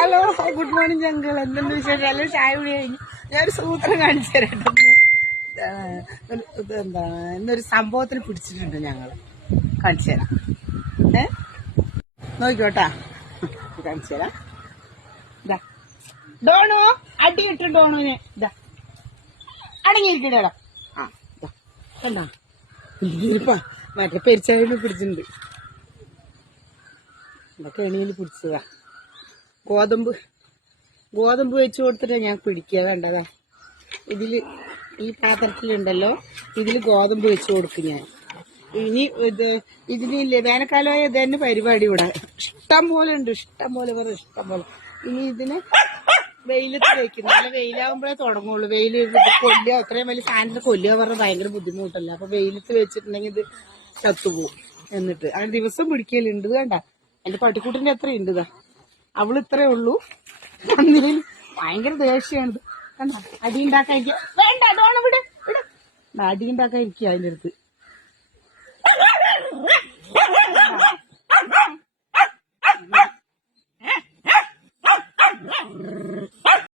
Hello, good morning uncle. എന്തെന്ന് വിശേഷം? എല്ലാം ചായ കുടി കഴിഞ്ഞു. ഞാനൊരു സൂത്രം കാണിച്ചു തരാം. എന്താണ് ഇന്നൊരു സംഭവത്തിന് പിടിച്ചിട്ടുണ്ട് ഞങ്ങള്. കാണിച്ചു തരാം. നോക്കിക്കോട്ടാ, കാണിച്ചു തരാം. ഇതാ ഡോണു, അടി ഇട്ടു ഡോണുവിന്. ഇതാ അടങ്ങിയിരിക്കണേടാ. ആ ഇതാ കണ്ടാ, മറ്റേ പെരിച്ചാഴിന് പിടിച്ചിട്ടുണ്ട്. ഇതൊക്കെ എണിയിൽ പിടിച്ചതാ. ഗോതമ്പ് വെച്ച് കൊടുത്തിട്ടാ ഞാൻ പിടിക്കുക. വേണ്ടതാ, ഇതില് ഈ പാത്രത്തിലുണ്ടല്ലോ, ഇതില് ഗോതമ്പ് വെച്ച് കൊടുക്കും ഞാൻ. ഇനി ഇതിലില്ലേ, വേനൽക്കാലമായ ഇത് തന്നെ പരിപാടി ഇവിടെ ഇഷ്ടം പോലെ ഉണ്ട്. ഇഷ്ടം പോലെ. ഇനി ഇതിന് വെയിലത്ത് വെക്കും. നല്ല വെയിലാവുമ്പോഴേ തുടങ്ങുള്ളൂ. വെയില് കൊല്ലുക, അത്രയും വലിയ സാധനത്തിൽ കൊല്ലുക പറഞ്ഞാൽ ഭയങ്കര ബുദ്ധിമുട്ടല്ല. അപ്പൊ വെയിലത്ത് വെച്ചിട്ടുണ്ടെങ്കിൽ ഇത് ചത്തുപോകും. എന്നിട്ട് അങ്ങനെ ദിവസം പിടിക്കലുണ്ട്. വേണ്ട, എന്റെ പട്ടിക്കുട്ടിന്റെ എത്ര ഉണ്ട്. ഇതാ അവള് ഇത്രേ ഉള്ളൂ. അന്നിൽ ഭയങ്കര ദേഷ്യമാണ്. കണ്ട, അടി ഉണ്ടാക്കാൻ വേണ്ട, ഡോണ വിട്. അടി ഉണ്ടാക്കാൻ ഇരിക്കുക അതിൻ്റെ അടുത്ത്.